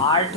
8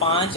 5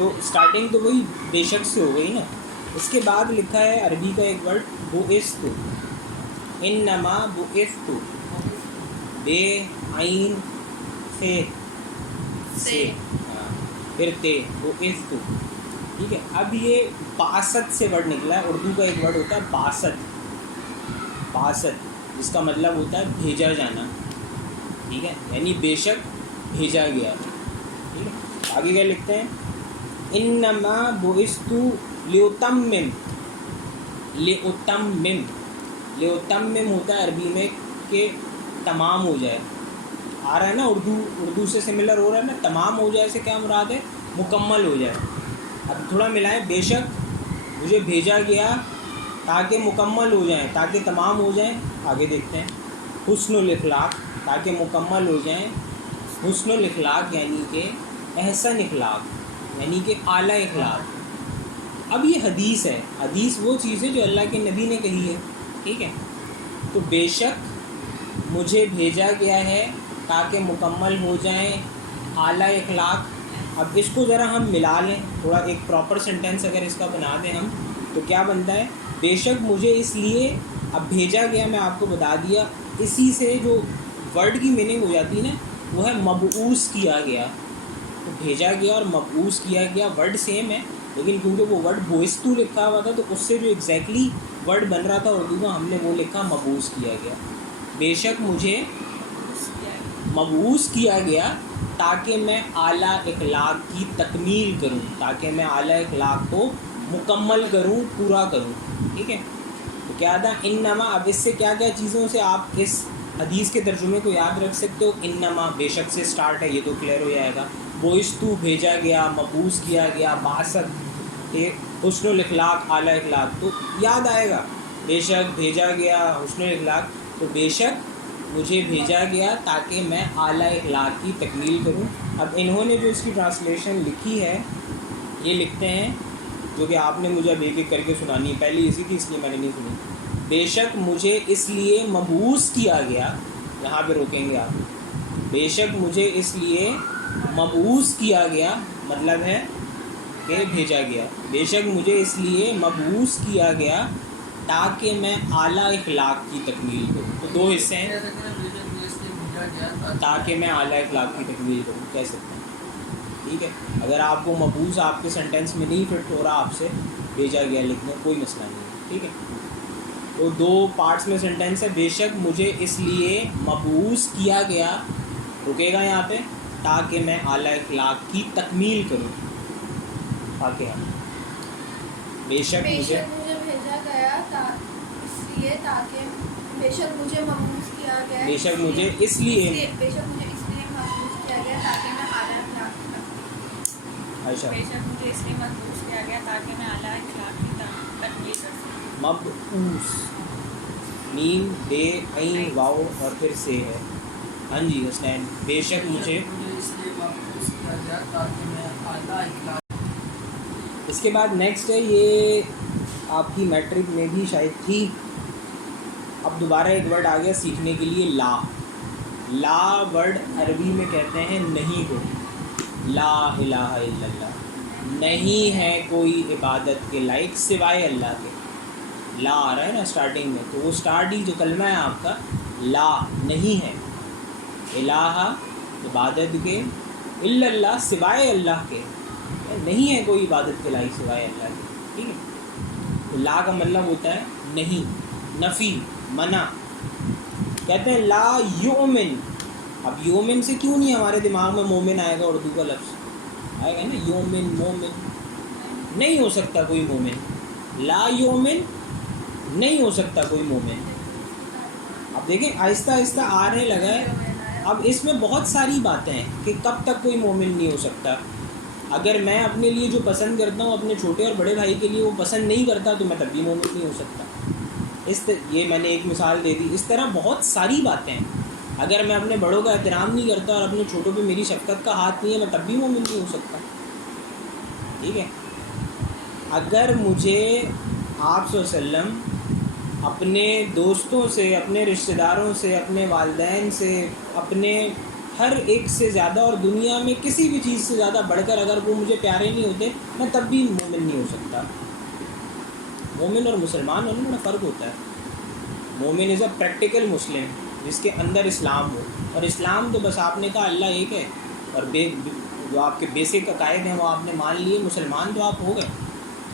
تو اسٹارٹنگ تو وہی بے شک سے ہو گئی نا. اس کے بعد لکھا ہے عربی کا ایک ورڈ بعثت. انما بعثت بے عین سے پھر تے بعثت. ٹھیک ہے. اب یہ بعثت سے ورڈ نکلا ہے. اردو کا ایک ورڈ ہوتا ہے بعثت. بعثت جس کا مطلب ہوتا ہے بھیجا جانا. ٹھیک ہے. یعنی بے شک بھیجا گیا. ٹھیک ہے. آگے کیا لکھتے ہیں؟ انما بعثت لیتمم. لیتمم ہوتا ہے عربی میں کہ تمام ہو جائے. آ رہا ہے نا اردو سے سملر ہو رہا ہے نا. تمام ہو جائے سے کیا مراد ہے؟ مکمل ہو جائے. اب تھوڑا ملائیں. بے شک مجھے بھیجا گیا تاکہ مکمل ہو جائیں, تاکہ تمام ہو جائیں. آگے دیکھتے ہیں. حسن الاخلاق, تاکہ مکمل ہو جائیں. حسن الاخلاق یعنی کہ احسن اخلاق, یعنی کہ اعلیٰ اخلاق. اب یہ حدیث ہے. حدیث وہ چیز ہے جو اللہ کے نبی نے کہی ہے. ٹھیک ہے. تو بے شک مجھے بھیجا گیا ہے تاکہ مکمل ہو جائیں اعلیٰ اخلاق. اب اس کو ذرا ہم ملا لیں, تھوڑا ایک پراپر سینٹینس اگر اس کا بنا دیں ہم, تو کیا بنتا ہے؟ بے شک مجھے اس لیے, اب بھیجا گیا میں آپ کو بتا دیا, اسی سے جو ورڈ کی میننگ ہو جاتی ہے نا وہ ہے مبعوث کیا گیا. تو بھیجا گیا اور مبعوث کیا گیا ورڈ سیم ہے, لیکن کیونکہ وہ ورڈ بعثت لکھا ہوا تھا تو اس سے جو ایگزیکٹلی ورڈ بن رہا تھا اردو کا, ہم نے وہ لکھا مبعوث کیا گیا. بے شک مجھے مبعوث کیا گیا تاکہ میں اعلیٰ اخلاق کی تکمیل کروں, تاکہ میں اعلیٰ اخلاق کو مکمل کروں, پورا کروں. ٹھیک ہے. تو کیا تھا انما. اب اس سے کیا کیا چیزوں سے آپ اس حدیث کے ترجمے کو یاد رکھ سکتے ہو؟ انما بے شک سے سٹارٹ ہے, یہ تو کلیئر ہو جائے گا. بعثت بھیجا گیا, مبعوث کیا گیا, بعثت حسن الاخلاق اعلیٰ اخلاق. تو یاد آئے گا بے شک بھیجا گیا حسن الاخلاق. تو بے شک مجھے بھیجا گیا تاکہ میں اعلیٰ اخلاق کی تکمیل کروں. اب انہوں نے جو اس کی ٹرانسلیشن لکھی ہے یہ لکھتے ہیں, جو کہ آپ نے مجھے اب ایک ایک کر کے سنانی ہے. پہلے اسی تھی اس لیے میں نے نہیں سنی. بے شک مجھے اس لیے مبعوث کیا گیا, یہاں پہ روکیں گے آپ. بے شک مجھے اس لیے مبعوث کیا گیا مطلب ہے کہ بھیجا گیا. بے شک مجھے اس لیے مبعوث کیا گیا تاکہ میں اعلیٰ اخلاق کی تکمیل کروں. تو دو حصے ہیں, تاکہ میں اعلیٰ اخلاق کی تکمیل کروں کہہ سکتے ہیں. ٹھیک ہے. اگر آپ کو مبعوث آپ کے سینٹینس میں نہیں فٹ ہو رہا, آپ سے بھیجا گیا لکھنا, کوئی مسئلہ نہیں ہے. ٹھیک ہے. تو دو پارٹس میں سینٹینس ہے. بے شک مجھے اس لیے مبعوث کیا گیا, رکے گا یہاں پہ, تاکہ میں اعلیٰ اخلاق کی تکمیل کروں. تاکہ بے شک مجھے بھیجا گیا اس لیے تاکہ بے شک مجھے مبعوث کیا گیا, بے شک مجھے اس لیے بے شک مجھے اس لیے مبعوث کیا گیا تاکہ میں اعلیٰ اخلاق کی اچھا بے شک مجھے اس لیے مبعوث کیا گیا تاکہ میں اعلیٰ اخلاق کی تکمیل کر سکوں. مبعوث میم بے عین واو اور پھر سے ہے. ہاں جی حسنین. بے شک مجھے اس لیے مبعوث کیا گیا تاکہ میں اعلیٰ اخلاق. اس کے بعد نیکسٹ ہے, یہ آپ کی میٹرک میں بھی شاید تھی. اب دوبارہ ایک ورڈ آ گیا سیکھنے کے لیے, لا. لا ورڈ عربی میں کہتے ہیں نہیں کو. لا الہ الا اللہ, نہیں ہے کوئی عبادت کے لائق سوائے اللہ کے. لا آ رہا ہے نا اسٹارٹنگ میں, تو وہ اسٹارٹ ہی جو کلمہ ہے آپ کا لا, نہیں ہے. الہ عبادت کے, الا اللہ سوائے اللہ کے, نہیں ہے کوئی عبادت کے لائق سوائے اللہ کے. ٹھیک ہے. تو لا کا مطلب ہوتا ہے نہیں, نفی, منع. کہتے ہیں لا یؤمن. اب یومن سے کیوں نہیں ہمارے دماغ میں مومن آئے گا؟ اردو کا لفظ آئے گا نا, یومن مومن. نہیں ہو سکتا کوئی مومن. لا یومن, نہیں ہو سکتا کوئی مومن. اب دیکھیں آہستہ آہستہ آنے لگا ہے. اب اس میں بہت ساری باتیں ہیں کہ کب تک کوئی مومن نہیں ہو سکتا. اگر میں اپنے لیے جو پسند کرتا ہوں اپنے چھوٹے اور بڑے بھائی کے لیے وہ پسند نہیں کرتا تو میں تب بھی مومن نہیں ہو سکتا. یہ میں نے ایک مثال دے دی. اس طرح بہت ساری باتیں ہیں. اگر میں اپنے بڑوں کا احترام نہیں کرتا اور اپنے چھوٹوں پہ میری شفقت کا ہاتھ نہیں ہے, میں تب بھی مومن نہیں ہو سکتا. ٹھیک ہے. اگر مجھے آپ صلی اللہ علیہ وسلم اپنے دوستوں سے, اپنے رشتہ داروں سے, اپنے والدین سے, اپنے ہر ایک سے زیادہ اور دنیا میں کسی بھی چیز سے زیادہ بڑھ کر اگر وہ مجھے پیارے نہیں ہوتے میں تب بھی مومن نہیں ہو سکتا. مومن اور مسلمان میں بڑا فرق ہوتا ہے. مومن از اے پریکٹیکل مسلم جس کے اندر اسلام ہو, اور اسلام تو بس آپ نے کہا اللہ ایک ہے اور جو آپ کے بیسک عقائد ہیں وہ آپ نے مان لیے, مسلمان تو آپ ہو گئے.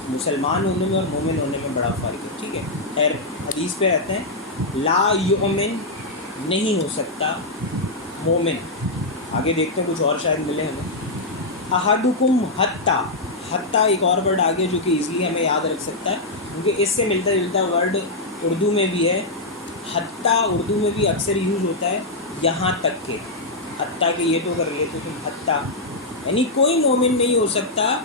مسلمان ہونے میں اور مومن ہونے میں بڑا فرق ہے. ٹھیک ہے, خیر حدیث پہ رہتے ہیں. لا یؤمن نہیں ہو سکتا مومن. آگے دیکھتے ہیں کچھ اور شاید ملے ہمیں. احدکم حتیٰ, حتیٰ ایک اور ورڈ آگے جو کہ ایزلی ہمیں یاد رکھ سکتا ہے کیونکہ اس سے ملتا جلتا ورڈ اردو میں بھی ہے. حتیٰ اردو میں بھی اکثر یوز ہوتا ہے یہاں تک کہ, حتیٰ کہ یہ تو کر لیتے تم حتیٰ, یعنی کوئی مومن نہیں ہو سکتا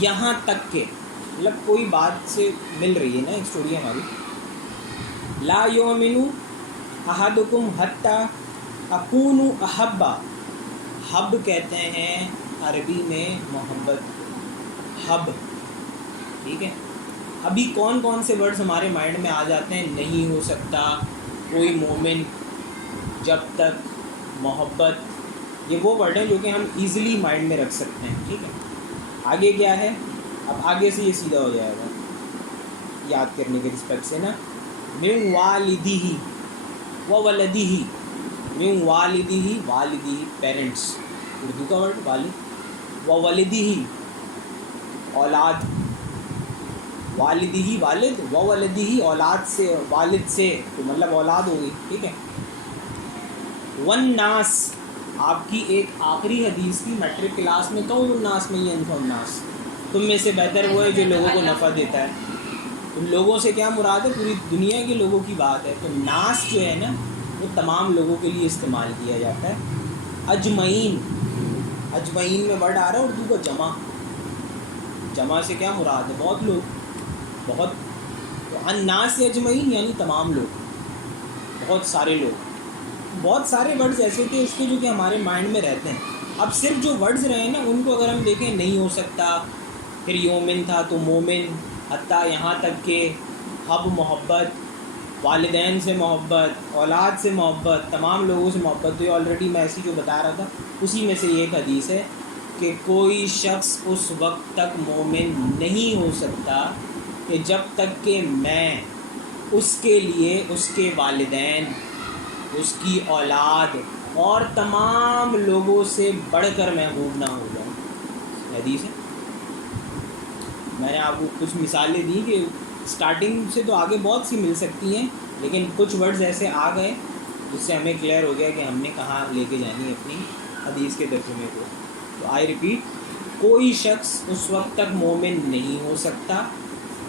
یہاں تک کہ, مطلب کوئی بات سے مل رہی ہے نا ایک اسٹوری ہماری. لا یؤمن احدکم حتیٰ اکون احبا, حب کہتے ہیں عربی میں محبت, حب. ٹھیک ہے, ابھی کون کون سے ورڈز ہمارے مائنڈ میں آ جاتے ہیں؟ نہیں ہو سکتا کوئی مومن جب تک, محبت, یہ وہ ورڈ ہیں جو کہ ہم ایزیلی مائنڈ میں رکھ سکتے ہیں. ٹھیک ہے, آگے کیا ہے؟ اب آگے سے یہ سیدھا ہو جائے گا یاد کرنے کے رسپیکٹ سے نا. من والدیہ و ولدیہ, من والدیہ, والدیہ پیرنٹس اردو کا ورڈ والد, و ولدیہ اولاد, والدیہ والد, و ولدیہ اولاد سے, والد سے تو مطلب اولاد ہوگی. ٹھیک ہے. والناس, آپ کی ایک آخری حدیث کی میٹرک کلاس میں کون الناس میں ینفع الناس, تم میں سے بہتر وہ ہے جو لوگوں کو نفع دیتا ہے. تو لوگوں سے کیا مراد ہے؟ پوری دنیا کے لوگوں کی بات ہے. تو ناس جو ہے نا وہ تمام لوگوں کے لیے استعمال کیا جاتا ہے. اجمعین, اجمعین میں ورڈ آ رہا ہے اردو کا جمع, جمع سے کیا مراد ہے؟ بہت لوگ, بہت. تو الناس اجمعین یعنی تمام لوگ, بہت سارے لوگ. بہت سارے ورڈز ایسے تھے اس کے جو کہ ہمارے مائنڈ میں رہتے ہیں. اب صرف جو ورڈز رہے ہیں نا ان کو اگر ہم دیکھیں, نہیں ہو سکتا, پھر یومن تھا تو مومن, حتیٰ یہاں تک کہ, حب محبت, والدین سے محبت, اولاد سے محبت, تمام لوگوں سے محبت. تو یہ آلریڈی میں ایسی جو بتا رہا تھا اسی میں سے یہ ایک حدیث ہے کہ کوئی شخص اس وقت تک مومن نہیں ہو سکتا کہ جب تک کہ میں اس کے لیے اس کے والدین, اس کی اولاد اور تمام لوگوں سے بڑھ کر محبوب نہ ہو جاؤں. حدیث ہے. میں نے آپ کو کچھ مثالیں دی کہ اسٹارٹنگ سے تو آگے بہت سی مل سکتی ہیں, لیکن کچھ ورڈز ایسے آ گئے جس سے ہمیں کلیئر ہو گیا کہ ہم نے کہاں لے کے جانی ہے اپنی حدیث کے ترجمے کو. تو آئی ریپیٹ, کوئی شخص اس وقت تک مومن نہیں ہو سکتا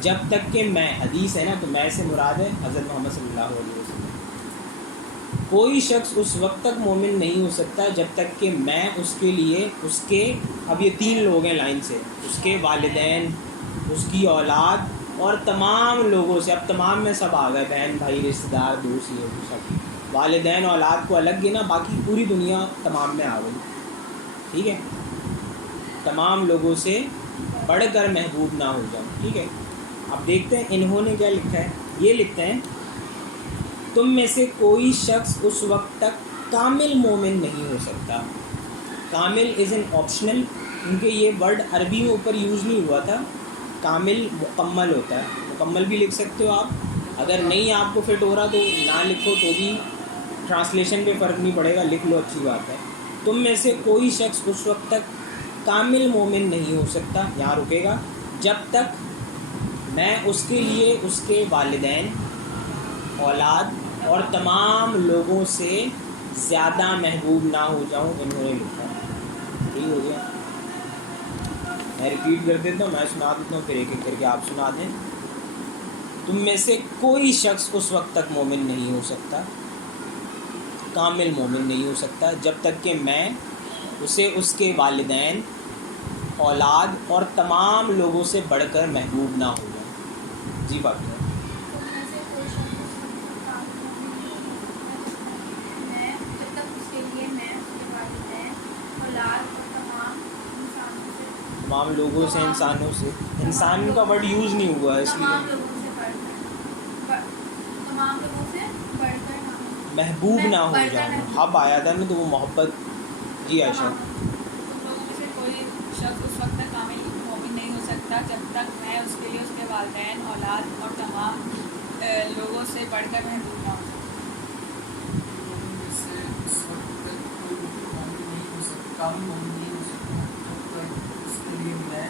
جب تک کہ میں, حدیث ہے نا تو میں سے مراد ہے حضرت محمد صلی اللہ علیہ وسلم. کوئی شخص اس وقت تک مومن نہیں ہو سکتا جب تک کہ میں اس کے لیے اس کے, اب یہ 3 لوگ ہیں لائن سے, اس کے والدین, اس کی اولاد اور تمام لوگوں سے. اب تمام میں سب آ گئے, بہن بھائی رشتہ دار دوست, یہ سب. والدین اولاد کو الگ گنا, باقی پوری دنیا تمام میں آ گئی. ٹھیک ہے, تمام لوگوں سے بڑھ کر محبوب نہ ہو جاؤ. ٹھیک ہے, اب دیکھتے ہیں انہوں نے کیا لکھا ہے. یہ لکھتے ہیں تم میں سے کوئی شخص اس وقت تک کامل مومن نہیں ہو سکتا. کامل از این آپشنل, کیونکہ یہ ورڈ عربی میں اوپر یوز نہیں ہوا تھا. کامل مکمل ہوتا ہے, مکمل بھی لکھ سکتے ہو آپ. اگر نہیں آپ کو فٹ ہو رہا تو نہ لکھو تو بھی ٹرانسلیشن پہ فرق نہیں پڑے گا, لکھ لو, اچھی بات ہے. تم میں سے کوئی شخص اس وقت تک کامل مومن نہیں ہو سکتا, یہاں رکے گا, جب تک میں اس کے لیے اس کے والدین, اولاد اور تمام لوگوں سے زیادہ محبوب نہ ہو جاؤں. انہوں نے لکھا. ٹھیک ہو گیا, میں ریپیٹ کر دیتا ہوں, میں سنا دیتا ہوں, پھر ایک ایک کر کے آپ سنا دیں. تم میں سے کوئی شخص اس وقت تک مومن نہیں ہو سکتا, کامل مومن نہیں ہو سکتا, جب تک کہ میں اسے اس کے والدین, اولاد اور تمام لوگوں سے بڑھ کر محبوب نہ ہو جاؤں. جی باقی تمام لوگوں سے, انسانوں سے, انسان کا ورڈ یوز نہیں ہوا ہے اس لیے محبوب نہ ہو جاؤں. حب آیا تھا نا تو وہ محبت جی عائشہ. تم لوگوں میں سے کوئی شخص اس وقت تک کامل مومن نہیں ہو سکتا جب تک میں اس کے لیے اس کے والدین، اولاد اور تمام لوگوں سے بڑھ کر محبوب نہ ہوں. اس سے اس وقت تک کوئی مومن نہیں ہو سکتا، کامل مومن نہیں ہو سکتا جب تک اس کے لیے میں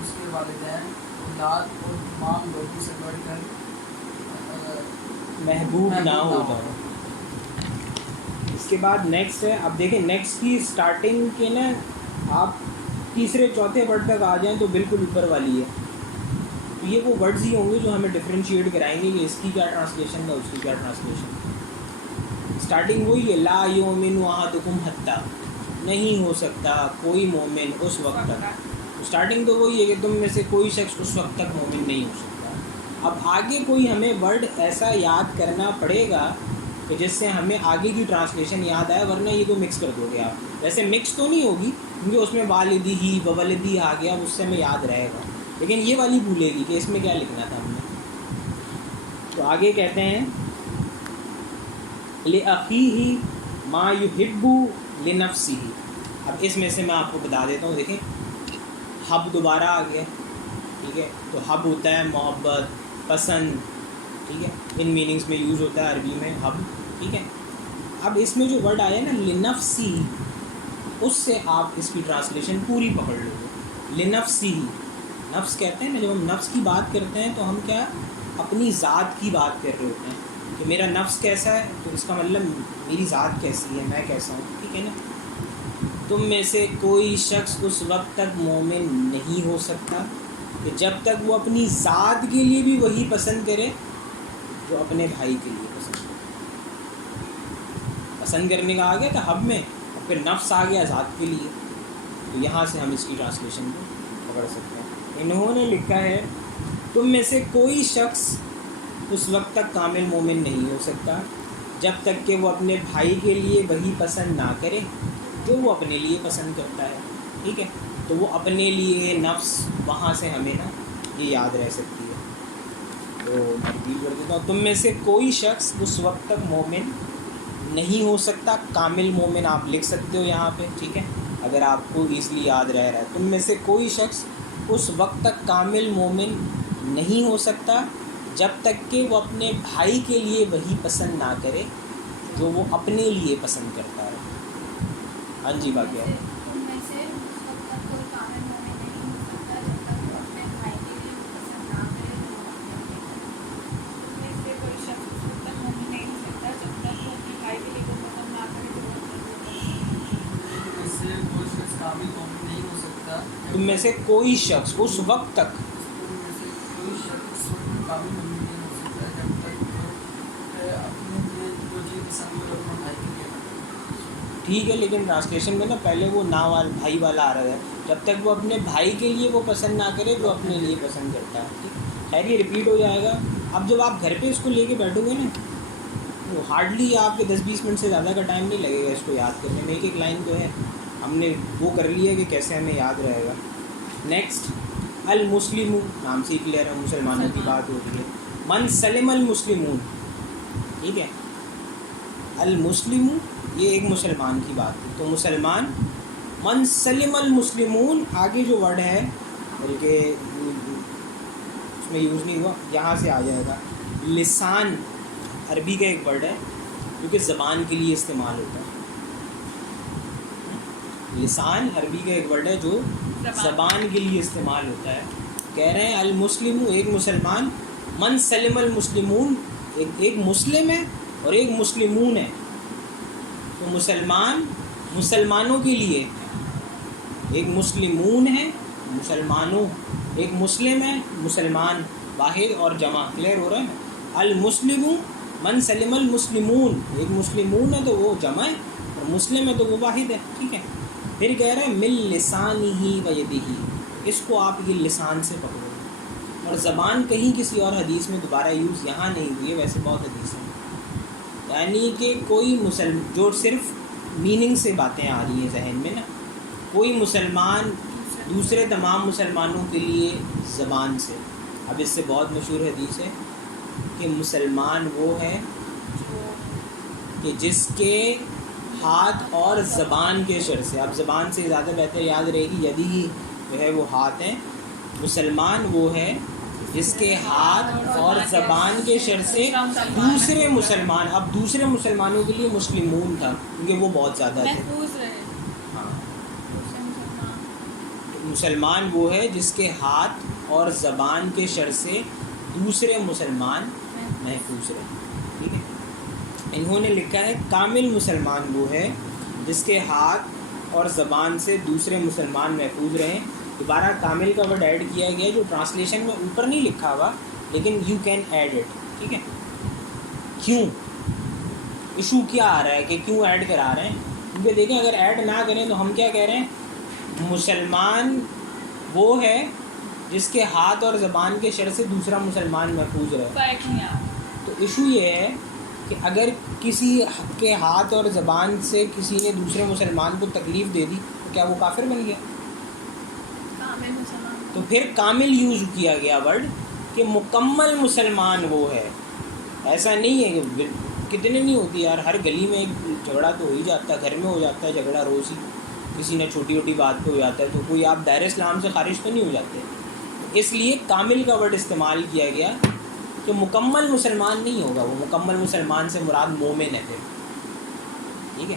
اس کے والدین، اولاد اور تمام لوگوں سے بڑھ کر محبوب نہ ہو جاؤ. اس کے بعد نیکسٹ ہے. اب دیکھیں نیکسٹ کی اسٹارٹنگ کے نا آپ تیسرے چوتھے ورڈ تک آ جائیں تو بالکل اوپر والی ہے. تو یہ وہ ورڈز ہی ہوں گے جو ہمیں ڈفرینشیٹ کرائیں گے کہ اس کی کیا ٹرانسلیشن ہے اس کی کیا ٹرانسلیشن. اسٹارٹنگ وہی ہے لا یؤمن احدکم حتی، نہیں ہو سکتا کوئی مومن اس وقت تک. اسٹارٹنگ تو وہی ہے کہ تم میں سے کوئی شخص اس وقت تک مومن نہیں ہو سکتا. اب آگے کوئی ہمیں ورڈ ایسا یاد کرنا پڑے گا کہ جس سے ہمیں آگے کی ٹرانسلیشن یاد آئے، ورنہ یہ تو مکس کر دو گے آپ. ویسے مکس تو نہیں ہوگی کیونکہ اس میں والدی ہی وولدی آ گیا، اس سے ہمیں یاد رہے گا، لیکن یہ والی بھولے گی کہ اس میں کیا لکھنا تھا ہم نے. تو آگے کہتے ہیں لِأَخِيهِ مَا يُحِبُّ لِنَفْسِهِ. اب اس میں سے میں آپ کو بتا دیتا ہوں. دیکھیں حب دوبارہ آ گیا، ٹھیک ہے. تو حب ہوتا ہے محبت، پسند، ٹھیک ہے. ان میننگز میں یوز ہوتا ہے عربی میں حب، ٹھیک ہے. اب اس میں جو ورڈ آیا نا لنفسی، اس سے آپ اس کی ٹرانسلیشن پوری پکڑ لو گے. لنفسی، نفس کہتے ہیں نا، جب ہم نفس کی بات کرتے ہیں تو ہم کیا اپنی ذات کی بات کر رہے ہوتے ہیں کہ میرا نفس کیسا ہے، تو اس کا مطلب میری ذات کیسی ہے، میں کیسا ہوں، ٹھیک ہے نا. تم میں سے کوئی شخص اس وقت تک مومن نہیں ہو سکتا کہ جب تک وہ اپنی ذات کے لیے بھی وہی پسند کرے جو اپنے بھائی کے لیے پسند کرے. پسند کرنے کا آ گیا تھا حب میں، اور پھر نفس آ گیا ذات کے لیے. تو یہاں سے ہم اس کی ٹرانسلیشن کو پکڑ سکتے ہیں. انہوں نے لکھا ہے تم میں سے کوئی شخص اس وقت تک کامل مومن نہیں ہو سکتا جب تک کہ وہ اپنے بھائی کے لیے وہی پسند نہ کرے جو وہ اپنے لیے پسند کرتا ہے، ٹھیک ہے. تو وہ اپنے لیے نفس، وہاں سے ہمیں نا یہ یاد رہ سکتی ہے. تو میں ریپیٹ کر دیتا ہوں. تم میں سے کوئی شخص اس وقت تک مومن نہیں ہو سکتا. کامل مومن آپ لکھ سکتے ہو یہاں پہ، ٹھیک ہے، اگر آپ کو ایزلی یاد رہ رہا ہے. تم میں سے کوئی شخص اس وقت تک کامل مومن نہیں ہو سکتا جب تک کہ وہ اپنے بھائی کے لیے وہی پسند نہ کرے جو وہ اپنے لیے پسند کرتا ہے. ہاں جی باقی ہے. تم میں سے اس وقت تک کوئی کامل مومن نہیں ہو سکتا جب تک وہ اپنے بھائی کے لیے پسند نہ کرے جو وہ اپنے لیے تم میں سے کوئی شخص اس وقت تک مومن نہیں ہو سکتا جب تک وہ اپنے بھائی کے لیے کوئی پسند نہ کرے جو وہ اپنے لیے اس سے کوئی شخص کامل مومن نہیں ہو سکتا. تم میں سے کوئی شخص اس وقت تک، تم میں سے کوئی شخص اس وقت کامل مومن نہیں ہو سکتا جب تک وہ اپنے لیے جو چیز پسند کرے اپنے بھائی کے لیے. ٹھیک ہے، لیکن ٹرانسلیشن میں نا پہلے وہ نا والا بھائی والا آ رہا ہے، جب تک وہ اپنے بھائی کے لیے وہ پسند نہ کرے جو اپنے لیے پسند کرتا ہے. ٹھیک، خیر یہ ریپیٹ ہو جائے گا. اب جب آپ گھر پہ اس کو لے کے بیٹھو گے نا تو ہارڈلی آپ کے 10-20 منٹ سے زیادہ کا ٹائم نہیں لگے گا اس کو یاد کرنے میں. ایک ایک لائن تو ہے، ہم نے وہ کر لی ہے کہ کیسے ہمیں یاد رہے گا. نیکسٹ المسلم، نام سے ہی کلیئر ہے مسلمانوں کی بات ہو رہی ہے. من سلم المسلمون، ٹھیک ہے. المسلم یہ ایک مسلمان کی بات ہے، تو مسلمان. من سلم المسلمون آگے جو ورڈ ہے بلکہ اس میں یوز نہیں ہوا، یہاں سے آ جائے گا. لسان عربی کا ایک ورڈ ہے جو کہ زبان کے لیے استعمال ہوتا ہے. لسان عربی کا ایک ورڈ ہے جو زبان کے لیے استعمال ہوتا ہے. کہہ رہے ہیں المسلم ایک مسلمان، من سلم المسلمون ایک مسلم ہے اور ایک مسلمون ہے. تو مسلمان مسلمانوں کے لیے، ایک مسلمون ہے مسلمانوں، ایک مسلم ہے مسلمان، واحد اور جمع. کلیئر ہو رہا ہے. المسلم من سلم المسلمون، ایک مسلمون ہے تو وہ جمع ہے اور مسلم ہے تو وہ واحد ہے. ٹھیک ہے. پھر کہہ رہے ہیں من لسانہ و یدہ، اس کو آپ یہ لسان سے پکڑو. اور زبان کہیں کسی اور حدیث میں دوبارہ یوز یہاں نہیں ہوئی ہے، ویسے بہت حدیث ہیں. یعنی کہ کوئی جو صرف میننگ سے باتیں آ رہی ہیں ذہن میں نا، کوئی مسلمان دوسرے تمام مسلمانوں کے لیے زبان سے. اب اس سے بہت مشہور حدیث ہے کہ مسلمان وہ ہے کہ جس کے ہاتھ اور زبان کے شر سے. اب زبان سے زیادہ بہتر یاد رہے گی. یدی ہی جو ہے وہ ہاتھ ہیں. مسلمان وہ ہے جس کے ہاتھ اور زبان کے شر سے دوسرے مسلمان. اب دوسرے مسلمانوں کے لیے مسلمون تھا کیونکہ وہ بہت زیادہ تھے. محفوظ رہے. ہاں, دوسرے مسلمان مسلمان وہ ہے جس کے ہاتھ اور زبان کے شر سے دوسرے مسلمان محفوظ رہے. ٹھیک ہے. انہوں نے لکھا ہے کامل مسلمان وہ ہے جس کے ہاتھ اور زبان سے دوسرے مسلمان محفوظ رہیں. دوبارہ کامل کا ورڈ ایڈ کیا گیا جو ٹرانسلیشن میں اوپر نہیں لکھا ہوا, لیکن یو کین ایڈ اٹ. ٹھیک ہے. کیوں ایشو کیا آ رہا ہے کہ کیوں ایڈ کرا رہے ہیں؟ کیونکہ دیکھیں اگر ایڈ نہ کریں تو ہم کیا کہہ رہے ہیں, مسلمان وہ ہے جس کے ہاتھ اور زبان کے شر سے دوسرا مسلمان محفوظ رہے. فرق نہیں آ. تو ایشو یہ ہے کہ اگر کسی کے ہاتھ اور زبان سے کسی نے دوسرے مسلمان کو تکلیف دے دی تو کیا وہ کافر بن گیا؟ کامل مسلمان. تو پھر کامل یوز کیا گیا ورڈ کہ مکمل مسلمان وہ ہے. ایسا نہیں ہے کہ کتنے نہیں ہوتی یار, ہر گلی میں ایک جھگڑا تو ہو ہی جاتا ہے, گھر میں ہو جاتا ہے جھگڑا روز ہی, کسی نہ چھوٹی چھوٹی بات پہ ہو جاتا ہے. تو کوئی آپ دائرۂ اسلام سے خارج تو نہیں ہو جاتے. اس لیے کامل کا ورڈ استعمال کیا گیا کہ مکمل مسلمان نہیں ہوگا. وہ مکمل مسلمان سے مراد مومن ہے پھر. ٹھیک ہے.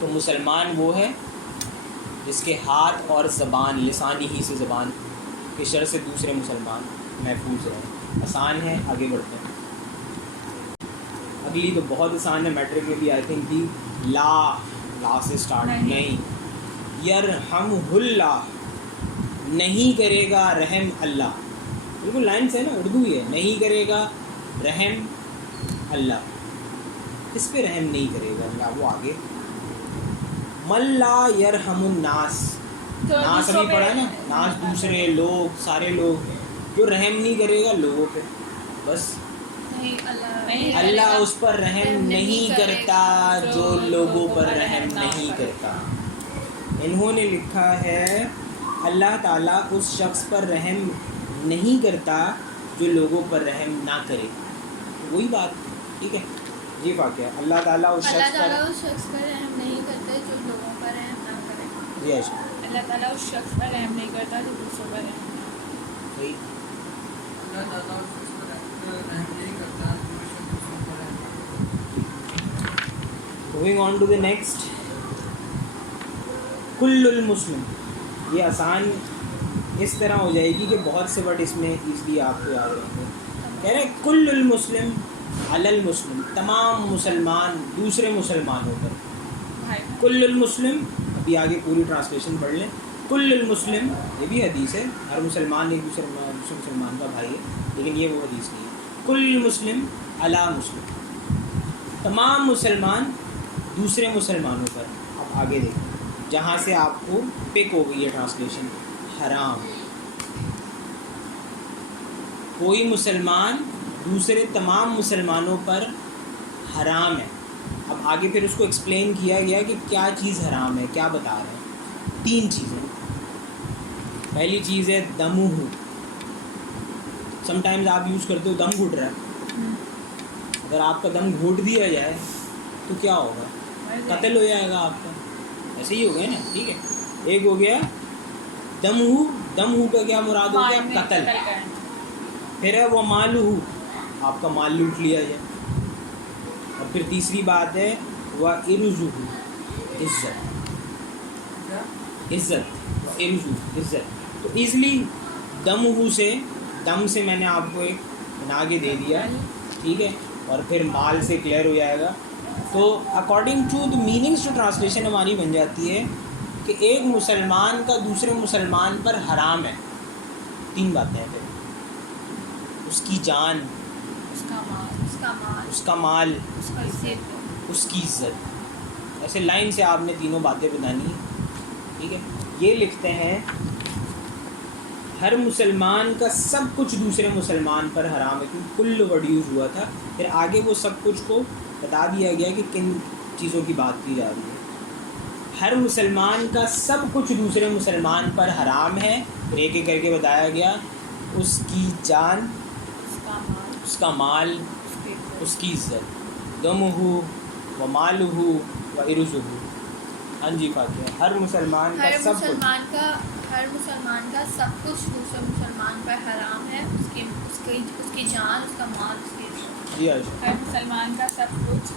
تو مسلمان وہ ہے جس کے ہاتھ اور زبان, لسانی ہی سے زبان کے شر سے دوسرے مسلمان محفوظ رہیں. آسان ہے, آگے بڑھتے ہیں. اگلی تو بہت آسان ہے, میٹرک میں بھی آئی تھنک تھی. لا سے اسٹارٹ نہیں. یرحمہ اللہ, نہیں کرے گا رحم اللہ. بالکل لائنس ہے نا, اردو ہی ہے. نہیں کرے گا رحم اللہ. کس پہ رحم نہیں کرے گا اللہ؟ وہ آگے من لا یرحم الناس. ناس ابھی پڑھا ہے نا, ناس دوسرے لوگ, سارے لوگ. جو رحم نہیں کرے گا لوگوں پہ, بس اللہ اس پر رحم نہیں کرتا جو لوگوں پر رحم نہیں کرتا. انہوں نے لکھا ہے اللہ تعالیٰ اس شخص پر رحم نہیں کرتا جو لوگوں پر رحم نہ کرے. وہی بات. ٹھیک ہے. یہ واقعہ اللہ تعالیٰ اس شخص پر رحم نہیں کرتے جو لوگوں پر رحم نہ کرے. جی اچھا. اللہ تعالیٰ اس شخص پر رحم نہیں کرتا جو دوسروں پر رحم. صحیح. اللہ تعالیٰ اس شخص پر رحم نہیں کرتا جو شخص دوسروں پر رحم. Moving on to the next. کل المسلم. یہ آسان اس طرح ہو جائے گی کہ بہت سے ورڈ اس میں ایزلی آپ کو یاد رہیں گے. کہہ رہے ہیں کل المسلم علی المسلم, تمام مسلمان دوسرے مسلمانوں پر. کل المسلم, ابھی آگے پوری ٹرانسلیشن پڑھ لیں. کل المسلم, یہ بھی حدیث ہے, ہر مسلمان ایک دوسرے مسلمان کا بھائی ہے, لیکن یہ وہ حدیث نہیں ہے. کل المسلم علی مسلم, تمام مسلمان دوسرے مسلمانوں پر. اب آگے دیکھیں جہاں سے آپ کو پک ہو گئی ہے ٹرانسلیشن. حرام, کوئی مسلمان دوسرے تمام مسلمانوں پر حرام ہے. اب آگے پھر اس کو ایکسپلین کیا گیا کہ کیا چیز حرام ہے, کیا بتا رہے ہیں. 3 چیزیں. پہلی چیز ہے دمہ. سم ٹائمز آپ یوز کرتے ہو دم گھٹ رہا ہے, اگر آپ کا دم گھوٹ دیا جائے تو کیا ہوگا؟ قتل ہو جائے گا آپ کا. ایسے ہی ہو گیا نا. ٹھیک ہے. ایک ہو گیا دمہ. دمہ کا کیا مراد ہو گیا؟ قتل. پھر ہے وہ مالہ, آپ کا مال لوٹ لیا جائے. اور پھر تیسری بات ہے وہ ارزہ, عزت. عزت ارزہ عزت. تو ایزلی دمہ سے, دم سے میں نے آپ کو ایک بنا کے دے دیا. ٹھیک ہے. اور پھر مال سے کلیئر ہو جائے گا. تو اکارڈنگ ٹو دی میننگس جو ٹرانسلیشن ہماری بن جاتی ہے کہ ایک مسلمان کا دوسرے مسلمان پر حرام ہے. 3 باتیں ہیں. پھر اس کی جان, اس کا مال, اس کا مال, اس کا عزت, اس کی عزت. ایسے لائن سے آپ نے تینوں باتیں بتانی ہیں. ٹھیک ہے. یہ لکھتے ہیں ہر مسلمان کا سب کچھ دوسرے مسلمان پر حرام ہے, کیونکہ کل ورڈ یوز ہوا تھا. پھر آگے وہ سب کچھ کو بتا دیا گیا کہ کن چیزوں کی بات کی جا رہی ہے. ہر مسلمان کا سب کچھ دوسرے مسلمان پر حرام ہے. پھر ایک ایک کر کے بتایا گیا. اس کی جان, اس کا مال, اس کی عزت. دمہ و مالہ وَإِرْزُهُ. ہاں جی فاتحہ. ہر مسلمان کا ہر سب کچھ مسلمان کا سب کچھ دوسرے مسلمان پر حرام ہے، اس کی جان، اس کا مال، اس کی جی عائشہ. ہر مسلمان کا سب کچھ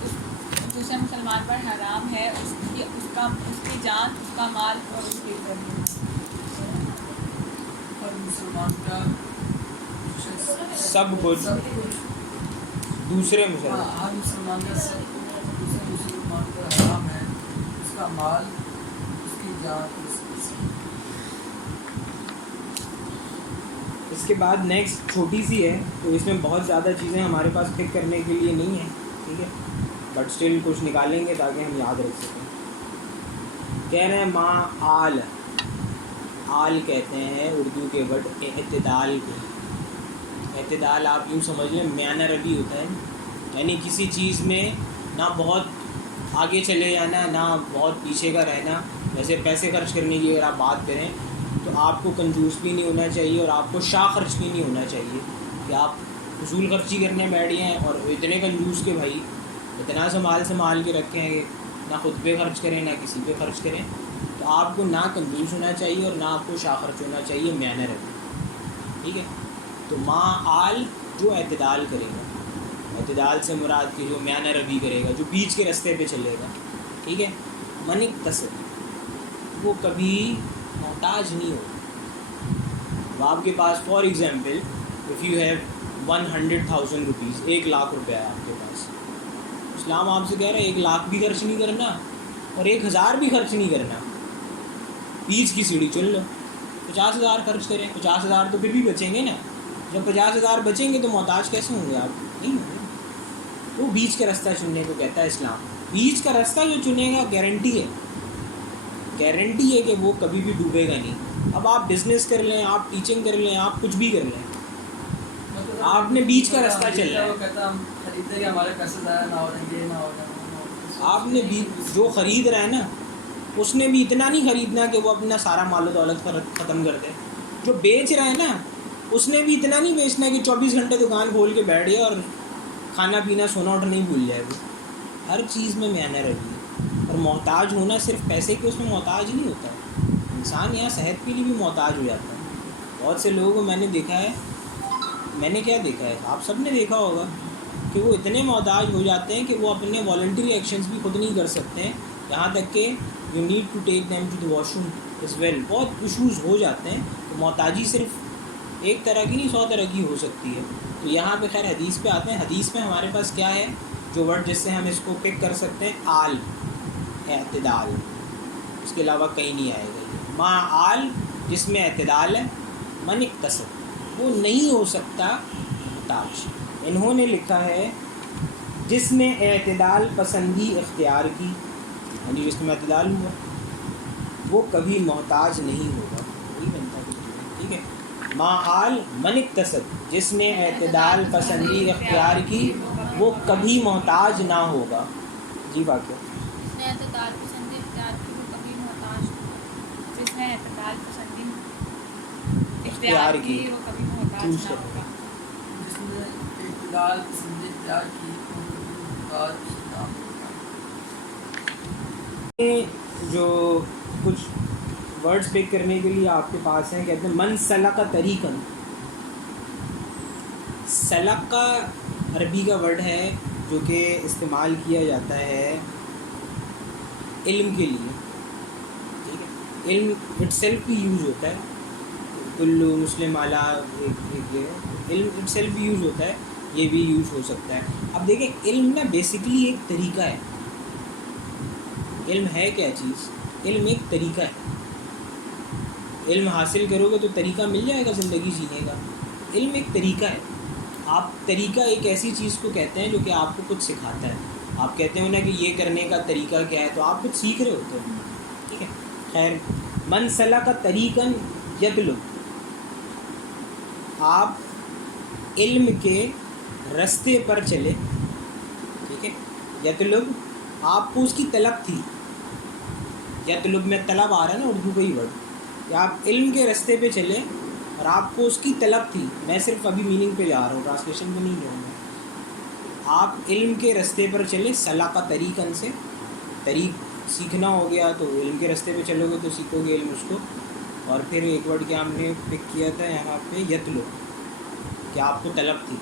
دوسرے مسلمان پر حرام ہے، اس کی جان، اس کا مال اور اس کی عزت. ہر مسلمان کا سب کچھ دوسرے مسلمان. ہر مسلمان کا سب کچھ دوسرے مسلمان پر حرام ہے، اس کا مال، اس کی جان، اس کی عزت. اس کے بعد نیکسٹ چھوٹی سی ہے، تو اس میں بہت زیادہ چیزیں ہمارے پاس پک کرنے کے لیے نہیں ہیں، ٹھیک ہے، بٹ اسٹل کچھ نکالیں گے تاکہ ہم یاد رکھ سکیں. کہہ رہے ہیں ما آل. آل کہتے ہیں اردو کے ورڈ اعتدال کو. اعتدال آپ یوں سمجھ لیں میانہ روی ہوتا ہے، یعنی کسی چیز میں نہ بہت آگے چلے جانا نہ بہت پیچھے کا رہنا. جیسے پیسے خرچ کرنے کی اگر آپ بات کریں تو آپ کو کنجوس بھی نہیں ہونا چاہیے اور آپ کو شاہ خرچ بھی نہیں ہونا چاہیے کہ آپ فضول خرچی کرنے بیٹھ گئے ہیں اور اتنے کنجوس کہ بھائی اتنا سنبھال کے رکھیں کہ نہ خود پہ خرچ کریں نہ کسی پہ خرچ کریں. تو آپ کو نہ کنجوس ہونا چاہیے اور نہ آپ کو شاہ خرچ ہونا چاہیے، میانہ روی، ٹھیک ہے. تو ما آل جو اعتدال کرے گا، اعتدال سے مراد کہ جو میانہ روی کرے گا، جو بیچ کے رستے پہ چلے گا، ٹھیک ہے. من اقتصد، وہ کبھی محتاج نہیں ہوگا. اب آپ کے پاس for example if you have 100,000 rupees, 1,00,000 روپیہ ہے آپ کے پاس. اسلام آپ سے کہہ رہا ہے 1,00,000 بھی خرچ نہیں کرنا اور 1,000 بھی خرچ نہیں کرنا. بیچ کی سیڑھی چن لو، 50,000 خرچ کریں. 50,000 تو پھر بھی بچیں گے نا. جب 50,000 بچیں گے تو محتاج کیسے ہوں گے آپ؟ نہیں ہوں گے. تو بیچ کا رستہ چننے کو کہتا ہے اسلام. بیچ کا رستہ جو چنے گا گارنٹی ہے کہ وہ کبھی بھی ڈوبے گا نہیں. اب آپ بزنس کر لیں، آپ ٹیچنگ کر لیں، آپ کچھ بھی کر لیں، آپ نے بیچ کا رستہ چلنا ہے. وہ کہتا ہم خریدتے کہ ہمارے پیسے ضائع نہ ہو رہے، یہ نہ ہو جائے. آپ نے جو خرید رہا ہے نا اس نے بھی اتنا نہیں خریدنا کہ وہ اپنا سارا مال و دولت ختم کر دے. جو بیچ رہا ہے نا اس نے بھی اتنا نہیں بیچنا کہ 24 گھنٹے دکان کھول کے بیٹھ گیا اور کھانا پینا سونا اٹھنا نہیں بھول جائے. وہ ہر چیز میں میانہ روی ہے. اور محتاج ہونا صرف پیسے کے اس میں محتاج نہیں ہوتا ہے. انسان یہاں صحت کے لیے بھی محتاج ہو جاتا ہے. بہت سے لوگوں کو میں نے دیکھا ہے، میں نے کیا دیکھا ہے، آپ سب نے دیکھا ہوگا کہ وہ اتنے محتاج ہو جاتے ہیں کہ وہ اپنے والنٹری ایکشنز بھی خود نہیں کر سکتے ہیں. یہاں تک کہ you need to take them to the washroom as well. بہت ایشوز ہو جاتے ہیں. تو محتاجی صرف ایک طرح کی نہیں 100 طرح کی ہو سکتی ہے. تو یہاں پہ خیر حدیث پہ آتے ہیں. حدیث میں ہمارے پاس کیا ہے جو ورڈ جس سے ہم اس کو پک کر سکتے ہیں؟ آل، اعتدال. اس کے علاوہ کہیں نہیں آئے گا. ما آل جس میں اعتدال ہے. من اقتصد وہ نہیں ہو سکتا محتاج. انہوں نے لکھا ہے جس نے اعتدال پسندی اختیار کی، یعنی جس میں اعتدال ہوا وہ کبھی محتاج نہیں ہوگا. وہی بنتا ہے، ٹھیک ہے. ما آل من اقتصد جس نے اعتدال پسندی اختیار کی وہ کبھی محتاج نہ ہوگا. جی واقعہ جس نے اعتدال پسندی اختیار کی وہ کبھی محتاج نہیں ہوگا. جس نے اعتدال پسندی اختیار کی وہ کبھی محتاج نہ ہوگا. جس نے اعتدال پسندی اختیار کی وہ کبھی محتاج نہ ہوگا. جو کچھ ورڈز پک کرنے کے لیے آپ کے پاس ہیں، کہتے ہیں من سلک طریقاً. سلک کا عربی کا ورڈ ہے جو کہ استعمال کیا جاتا ہے علم کے لیے، ٹھیک ہے. علم اٹ سیلف بھی یوز ہوتا ہے. کلو مسلم اعلیٰ علم اٹ سیلف بھی یوز ہوتا ہے، یہ بھی یوز ہو سکتا ہے. اب دیکھیں علم نا بیسکلی ایک طریقہ ہے. علم ہے کیا چیز؟ علم ایک طریقہ ہے. علم حاصل کرو گے تو طریقہ مل جائے گا زندگی جینے کا. علم ایک طریقہ ہے. آپ طریقہ ایک ایسی چیز کو کہتے ہیں جو کہ آپ کو کچھ سکھاتا ہے. آپ کہتے ہو نا کہ یہ کرنے کا طریقہ کیا ہے، تو آپ کچھ سیکھ رہے ہوتے ہیں، ٹھیک ہے. خیر من سلک طریقاً یطلب، آپ علم کے رستے پر چلے، ٹھیک ہے. یطلب آپ کو اس کی طلب تھی. یطلب میں طلب آ رہا ہے نا اردو کا ہی ورڈ، کہ آپ علم کے رستے پہ چلے اور آپ کو اس کی طلب تھی. میں صرف ابھی میننگ پہ جا رہا ہوں، ٹرانسلیشن پہ نہیں جاؤں گا. آپ علم کے رستے پر چلے، سلک طریقاً سے طریق سیکھنا ہو گیا تو علم کے راستے پہ چلو گے تو سیکھو گے علم اس کو. اور پھر ایک ورڈ کیا ہم نے پک کیا تھا یہاں پہ یتلو, کہ آپ کو طلب تھی.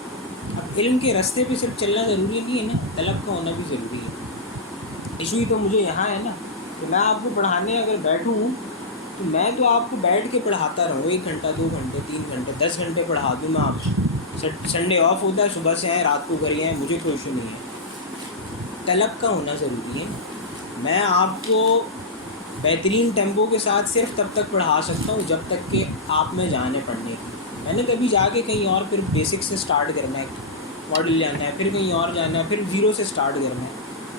اب علم کے راستے پہ صرف چلنا ضروری نہیں ہے نا, طلب کا ہونا بھی ضروری ہے. ایشو ہی تو مجھے یہاں ہے نا کہ میں آپ کو پڑھانے اگر بیٹھوں ہوں تو میں تو آپ کو بیٹھ کے پڑھاتا رہوں, 1 گھنٹہ 2 گھنٹے 3 گھنٹے 10 گھنٹے پڑھا دوں میں آپ کو. سنڈے آف ہوتا ہے, صبح سے آئیں رات کو کریے آئیں, مجھے کوئی ایشو نہیں ہے. طلب کا ہونا ضروری ہے. میں آپ کو بہترین ٹیمپو کے ساتھ صرف تب تک پڑھا سکتا ہوں جب تک کہ آپ میں جانے پڑھنے کی. میں نے کبھی جا کے کہیں اور پھر بیسک سے سٹارٹ کرنا ہے, ماڈل جانا ہے, پھر کہیں اور جانا ہے, پھر 0 سے سٹارٹ کرنا ہے.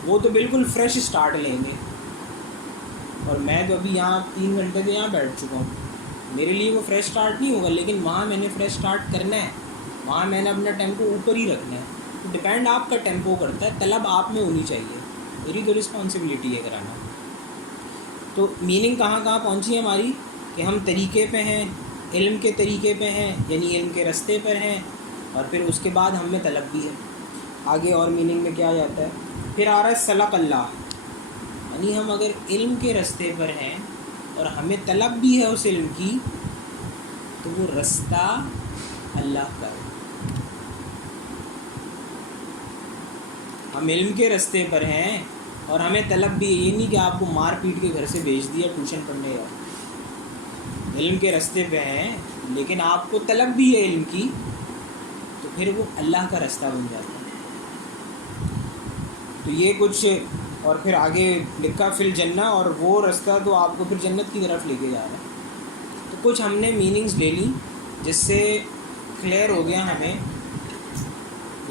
وہ تو بالکل فریش سٹارٹ لیں گے. اور میں تو ابھی یہاں 3 گھنٹے سے یہاں بیٹھ چکا ہوں, میرے لیے وہ فریش سٹارٹ نہیں ہوگا, لیکن وہاں میں نے فریش سٹارٹ کرنا ہے, وہاں میں نے اپنا ٹیمپو اوپر ہی رکھنا ہے. تو ڈپینڈ آپ کا ٹیمپو کرتا ہے, طلب آپ میں ہونی چاہیے, میری تو رسپانسبلٹی ہے کرانا. تو میننگ کہاں کہاں پہنچی ہے ہماری کہ ہم طریقے پہ ہیں, علم کے طریقے پہ ہیں, یعنی علم کے راستے پر ہیں, اور پھر اس کے بعد ہم میں طلب بھی ہے. آگے اور میننگ میں کیا جاتا ہے, پھر آ رہا ہے سلق اللہ, یعنی ہم اگر علم کے راستے پر ہیں اور ہمیں طلب بھی ہے اس علم کی تو وہ رستہ اللہ کا ہے. ہم علم کے راستے پر ہیں اور ہمیں طلب بھی, یہ نہیں کہ آپ کو مار پیٹ کے گھر سے بھیج دیا ٹیوشن پڑھنے کا. علم کے راستے پہ ہیں لیکن آپ کو طلب بھی ہے علم کی, تو پھر وہ اللہ کا راستہ بن جاتا ہے. تو یہ کچھ, اور پھر آگے لکھا فی الجنہ, اور وہ راستہ تو آپ کو پھر جنت کی طرف لے کے جا رہا ہے. تو کچھ ہم نے میننگز لے لی جس سے کلیئر ہو گیا ہمیں,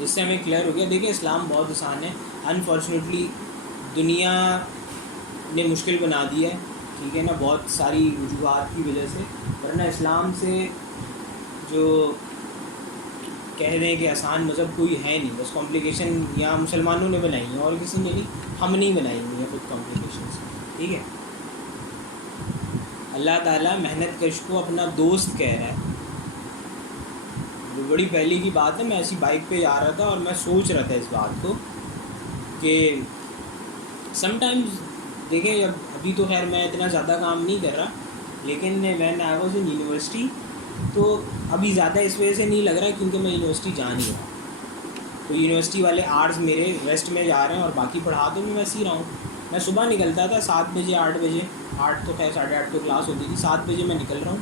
دیکھیں اسلام بہت آسان ہے. انفارچونیٹلی دنیا نے مشکل بنا دیا ہے, ٹھیک ہے نا, بہت ساری وجوہات کی وجہ سے. ورنہ اسلام سے جو کہہ دیں کہ آسان مذہب کوئی ہے نہیں, بس کمپلیکیشن یہاں مسلمانوں نے بنائی ہیں اور کسی نے نہیں, ہم نہیں بنائی ہوئی ہیں خود کمپلیکیشنس, ٹھیک ہے. اللہ تعالیٰ محنت کش کو اپنا دوست کہہ رہا ہے. وہ بڑی پہلے کی بات ہے, میں ایسی بائک پہ جا رہا تھا اور میں سوچ رہا تھا اس بات کو کہ سم ٹائمز دیکھیں, ابھی تو خیر میں اتنا زیادہ کام نہیں کر رہا, لیکن when I was in university تو ابھی زیادہ اس وجہ سے نہیں لگ رہا کیونکہ میں یونیورسٹی جا نہیں رہا. تو یونیورسٹی والے آرٹس میرے ویسٹ میں جا رہے ہیں اور باقی پڑھا تو میں ویسے ہی رہا ہوں. میں صبح نکلتا تھا 7 بجے 8 بجے, 8 تو خیر 8:30 تو کلاس ہوتی تھی, 7 بجے میں نکل رہا ہوں,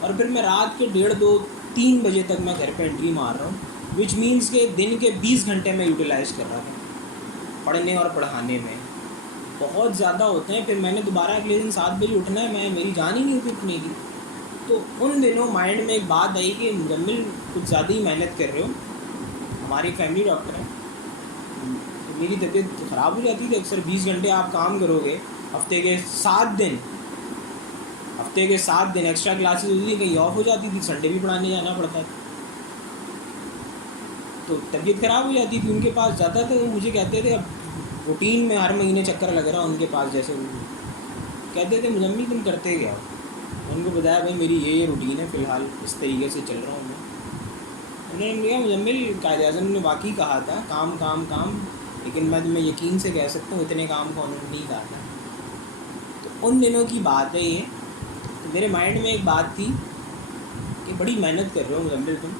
اور پھر میں رات کے 1:30 2 3 بجے تک میں گھر پہ انٹری مار رہا ہوں, وچ مینس کہ دن کے 20 گھنٹے میں یوٹیلائز کر رہا تھا پڑھنے اور پڑھانے میں. بہت زیادہ ہوتے ہیں. پھر میں نے دوبارہ اگلے دن 7 بجے اٹھنا ہے, میری جان ہی نہیں ہوتی اٹھنے کی. تو ان دنوں مائنڈ میں ایک بات آئی کہ مزمل کچھ زیادہ ہی محنت کر رہے ہو. ہماری فیملی ڈاکٹر ہے, میری طبیعت خراب ہو جاتی تھی اکثر. 20 گھنٹے آپ کام کرو گے, ہفتے کے 7 دن ایکسٹرا کلاسز ہوتی تھی, کہیں آف ہو جاتی تھی, سنڈے بھی پڑھانے جانا پڑتا تھا, تو طبیعت خراب ہو جاتی تھی. ان کے پاس جاتا تھا, وہ مجھے کہتے تھے, اب روٹین میں ہر مہینے چکر لگ رہا ان کے پاس, جیسے کہتے تھے مزمل تم کرتے کیا ہو. ان کو بتایا بھائی میری یہ روٹین ہے, فی الحال اس طریقے سے چل رہا ہوں میں. انہوں نے کہا مزمل قائد اعظم نے واقعی کہا تھا کام کام کام, لیکن میں تمہیں یقین سے کہہ سکتا ہوں اتنے کام کو انہوں نے نہیں کہا تھا. تو ان دنوں کی بات ہے یہ. تو میرے مائنڈ میں ایک بات تھی کہ بڑی محنت کر رہے ہو مزمل تم.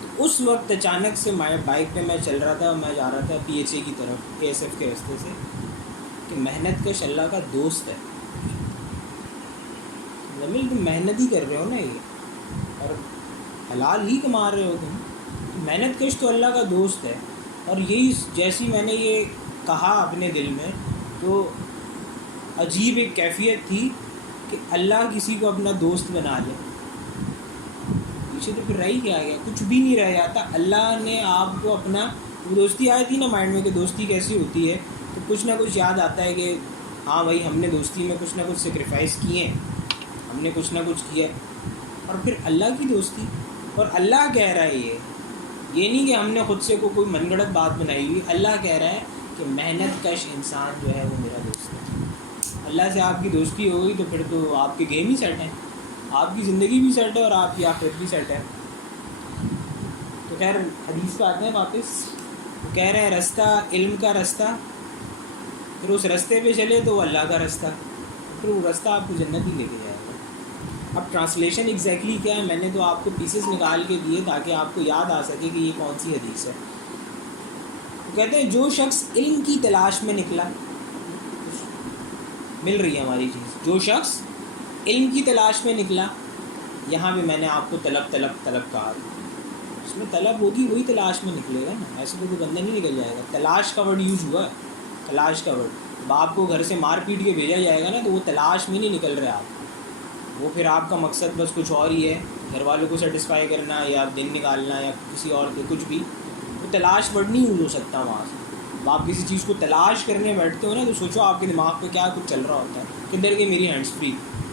تو اس وقت اچانک سے بائک پہ میں چل رہا تھا, میں جا رہا تھا PHA کی طرف, ASF کے راستے سے, کہ محنت کش اللہ کا دوست ہے. مزمل تم محنت ہی کر رہے ہو نا یہ, اور حلال ہی کما رہے ہو تم. محنت کش تو اللہ کا دوست ہے. اور یہی جیسی میں نے یہ کہا اپنے دل میں, تو عجیب ایک کیفیت تھی کہ اللہ کسی کو اپنا دوست بنا لے. پیچھے تو پھر رہ ہی کیا گیا, کچھ بھی نہیں رہ جاتا. اللہ نے آپ کو اپنا, دوستی آئی تھی نا مائنڈ میں کہ دوستی کیسی ہوتی ہے, تو کچھ نہ کچھ یاد آتا ہے کہ ہاں بھائی ہم نے دوستی میں کچھ نہ کچھ سیکریفائس کیے ہیں, ہم نے کچھ نہ کچھ کیا. اور پھر اللہ کی دوستی, اور اللہ کہہ رہا ہے یہ نہیں کہ ہم نے خود سے کوئی من گھڑت بات بنائی ہوئی. اللہ کہہ رہا ہے کہ محنت کش انسان جو ہے وہ میرا دوست ہے. اللہ سے آپ کی دوستی ہو گئی تو پھر تو آپ کے گیم ہی سیٹ ہیں, آپ کی زندگی بھی سیٹ ہے اور آپ کی آخرت بھی سیٹ ہے. تو خیر حدیث پہ آتے ہیں واپس. وہ کہہ رہے ہیں راستہ, علم کا راستہ پھر اس راستے پہ چلے تو وہ اللہ کا راستہ، پھر وہ راستہ آپ کو جنت ہی لے کے جائے گا۔ اب ٹرانسلیشن ایگزیکٹلی کیا ہے، میں نے تو آپ کو پیسز نکال کے دیے تاکہ آپ کو یاد آ سکے کہ یہ کون سی حدیث ہے۔ وہ کہتے ہیں جو شخص علم کی تلاش میں نکلا، مل رہی ہے ہماری چیز، جو شخص علم کی تلاش میں نکلا، یہاں بھی میں نے آپ کو طلب کہا، اس میں طلب ہوگی وہی تلاش میں نکلے گا نا، ایسے تو کوئی بندہ نہیں نکل جائے گا۔ تلاش کا ورڈ یوز ہوا ہے، تلاش کا ورڈ، باپ کو گھر سے مار پیٹ کے بھیجا جائے گا نا تو وہ تلاش میں نہیں نکل رہے آپ، وہ پھر آپ کا مقصد بس کچھ اور ہی ہے، گھر والوں کو سیٹسفائی کرنا یا دن نکالنا یا کسی اور کے کچھ بھی، وہ تلاش ورڈ نہیں یوز ہو سکتا وہاں سے۔ اب آپ کسی چیز کو تلاش کرنے بیٹھتے ہو نا تو سوچو آپ کے دماغ پہ کیا کچھ چل رہا ہوتا ہے، کدھر گئی میری ہینڈس فری،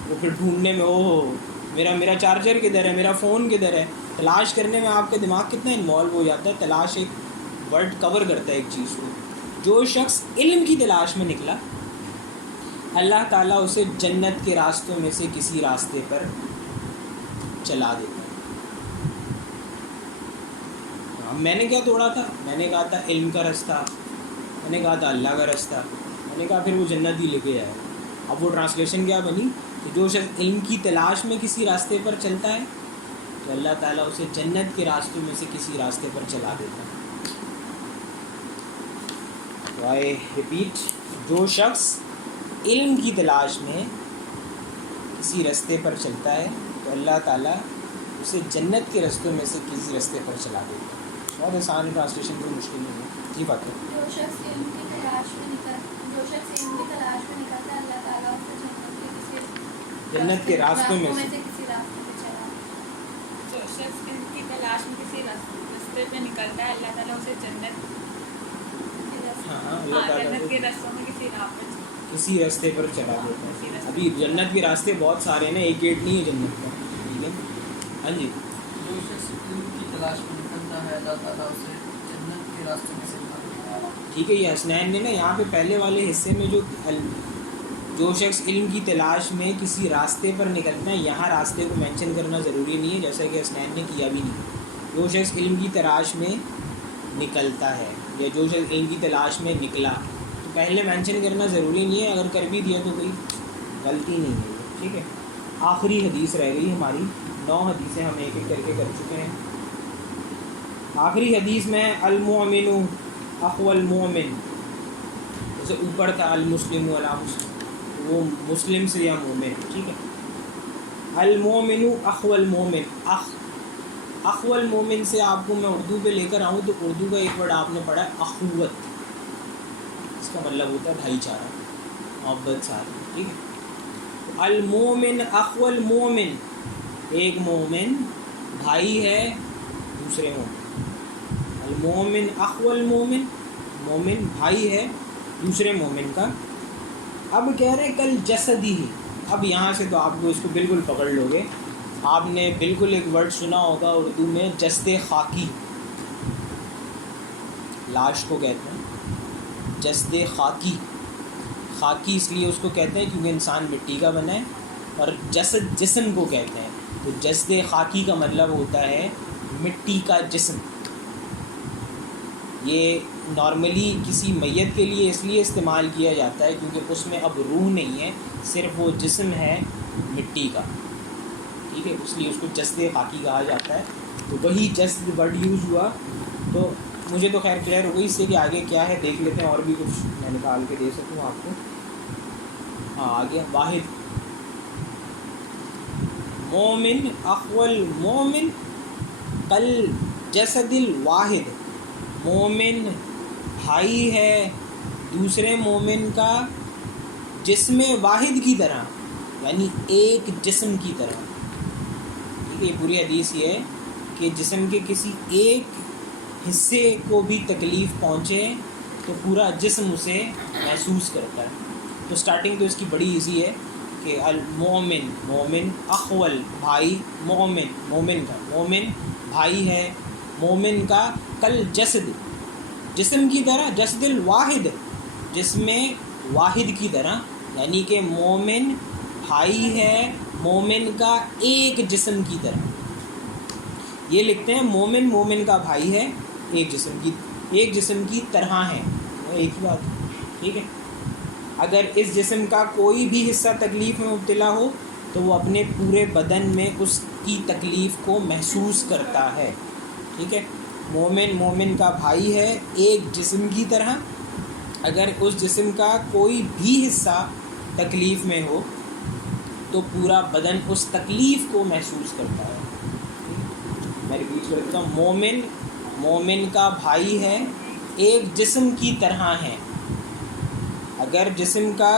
وہ پھر ڈھونڈنے میں میرا چارجر کدھر ہے، میرا فون کدھر ہے، تلاش کرنے میں آپ کا دماغ کتنا انوالو ہو جاتا ہے۔ تلاش ایک ورڈ کور کرتا ہے ایک چیز کو۔ جو شخص علم کی تلاش میں نکلا، اللہ تعالیٰ اسے جنت کے راستوں میں سے کسی راستے پر چلا دیتا ہے۔ میں نے کیا توڑا تھا؟ میں نے کہا تھا علم کا راستہ، میں نے کہا تھا اللہ کا راستہ، میں نے کہا پھر وہ جنت ہی لے کے جائے گا۔ اب وہ ٹرانسلیشن کیا بنی کہ جو شخص علم کی تلاش میں کسی راستے پر چلتا ہے تو اللہ تعالیٰ اسے جنت کے راستوں میں سے کسی راستے پر چلا دیتا ہے۔ تو آئے ریپیٹ، جو شخص علم کی تلاش میں کسی راستے پر چلتا ہے تو اللہ تعالیٰ اسے جنت کے رستوں میں سے کسی راستے پر چلا دیتا ہے۔ بہت آسان ٹرانسلیشن، کوئی مشکل نہیں ہے، جی بات ہے۔ جو شخص علم کی تلاش میں نکلتا ہے اللہ تعالیٰ اسے جنت کے راستوں میں سے کسی راستے پہ چلا۔ جو شخص علم کی تلاش میں کسی راستے پہ نکلتا ہے اللہ تعالیٰ اسے جنت جنت کے رستوں میں کسی راستے پر چلا دیتا ہے۔ ابھی جنت کے راستے بہت سارے ہیں نا، ایک گیٹ نہیں ہے جنت کا، ٹھیک ہے۔ ہاں جی، جو شخص علم کی تلاش میں نکلتا ہے اللہ تعالیٰ اسے جنت کے راستے میں سے نکالتا ہے۔ ٹھیک ہے۔ یہ حسنین نے نا یہاں پہ پہلے والے حصے میں جو شخص علم کی تلاش میں کسی راستے پر نکلتا ہے، یہاں راستے کو مینشن کرنا ضروری نہیں ہے، جیسا کہ حسنین نے کیا بھی نہیں۔ جو شخص علم کی تلاش میں نکلتا ہے یا جو شخص علم کی تلاش میں نکلا، تو پہلے مینشن کرنا ضروری نہیں ہے، اگر کر بھی دیا تو کوئی غلطی نہیں ہے، ٹھیک ہے۔ آخری حدیث رہ گئی ہماری، 9 حدیثیں ہم ایک ایک کر کے کر چکے ہیں۔ آخری حدیث میں المؤمن اخو المؤمن، جیسے اوپر تھا المسلم علی مسلم، وہ مسلم سے یا مومن، ٹھیک ہے۔ المؤمن اخو المؤمن، اخو المؤمن سے آپ کو میں اردو پہ لے کر آؤں تو اردو کا ایک ورڈ آپ نے پڑھا ہے اخوت، اس کا مطلب ہوتا ہے بھائی چارہ، محبت ساتھ، ٹھیک ہے۔ المؤمن اخو المؤمن، ایک مومن بھائی ہے دوسرے مومن، المؤمن اخو المؤمن، مومن بھائی ہے دوسرے مومن کا۔ اب کہہ رہے کل جسدی ہی، اب یہاں سے تو آپ کو اس کو بالکل پکڑ لو گے۔ آپ نے بالکل ایک ورڈ سنا ہوگا اردو میں، جسد خاکی، لاش کو کہتے ہیں جسد خاکی۔ خاکی اس لیے اس کو کہتے ہیں کیونکہ انسان مٹی کا بنا ہے، اور جسد جسم کو کہتے ہیں، تو جسد خاکی کا مطلب ہوتا ہے مٹی کا جسم۔ یہ نارملی کسی میت کے لیے اس لیے استعمال کیا جاتا ہے کیونکہ اس میں اب روح نہیں ہے، صرف وہ جسم ہے مٹی کا، ٹھیک ہے، اس لیے اس کو جسد خاکی کہا جاتا ہے۔ تو وہی جسد ورڈ یوز ہوا، تو مجھے تو خیر کلیئر ہو گئی، اس سے کہ آگے کیا ہے دیکھ لیتے ہیں، اور بھی کچھ میں نکال کے دے سکوں آپ کو۔ ہاں آگے واحد، مومن اخو المومن کل جسد الواحد، مومن بھائی ہے دوسرے مومن کا جسم واحد کی طرح، یعنی ایک جسم کی طرح، ٹھیک ہے۔ یہ پوری حدیث یہ ہے کہ جسم کے کسی ایک حصے کو بھی تکلیف پہنچے تو پورا جسم اسے محسوس کرتا ہے۔ تو سٹارٹنگ تو اس کی بڑی ایزی ہے کہ المومن، مومن، اخول بھائی، مومن مومن کا، مومن بھائی ہے مومن کا، کل جسد جسم کی طرح، جسد الواحد جسم واحد کی طرح، یعنی کہ مومن بھائی ہے مومن کا ایک جسم کی طرح۔ یہ لکھتے ہیں مومن مومن کا بھائی ہے ایک جسم کی طرح ہے، ایک ہی بات، ٹھیک ہے۔ اگر اس جسم کا کوئی بھی حصہ تکلیف میں مبتلا ہو تو وہ اپنے پورے بدن میں اس کی تکلیف کو محسوس کرتا ہے. ٹھیک ہے. مومن کا بھائی ہے ایک جسم کی طرح. اگر اس جسم کا کوئی بھی حصہ تکلیف میں ہو تو پورا بدن اس تکلیف کو محسوس کرتا ہے. میں ریپیٹ کرتا ہوں. مومن کا بھائی ہے ایک جسم کی طرح ہے. اگر جسم کا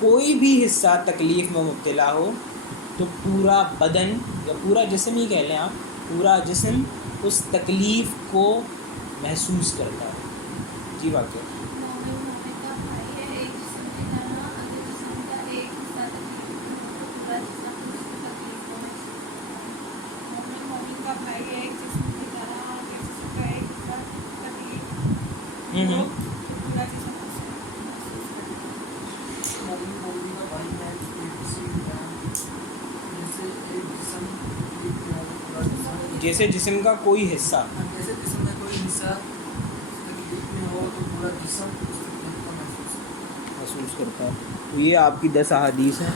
کوئی بھی حصہ تکلیف میں مبتلا ہو تو پورا بدن یا پورا جسم ہی کہہ لیں آپ, پورا جسم اس تکلیف کو محسوس کرتا ہے. جی واقعہ مومن کا بھائی ہے ایک جسم کی طرح. اگر جسم کا ایک حصہ تکلیف میں ہو تو پورا جسم اس تکلیف کو محسوس کرتا ہے. مومن کا بھائی ہے ایک جسم کی طرح. اگر جسم کا ایک حصہ تکلیف میں ہو تو پورا جسم اس کو محسوس کرتا ہے. مومن کا بھائی ہے ایک جسم کی طرح. جیسے ایک جسم تکلیف میں ہو تو پورا جسم, جیسے جسم کا کوئی حصہ جیسے جسم کا کوئی حصہ تکلیف میں ہو تو پورا جسم اس تکلیف کو محسوس کرتا ہے. محسوس کرتا ہے. تو یہ آپ کی 10 احادیث ہیں.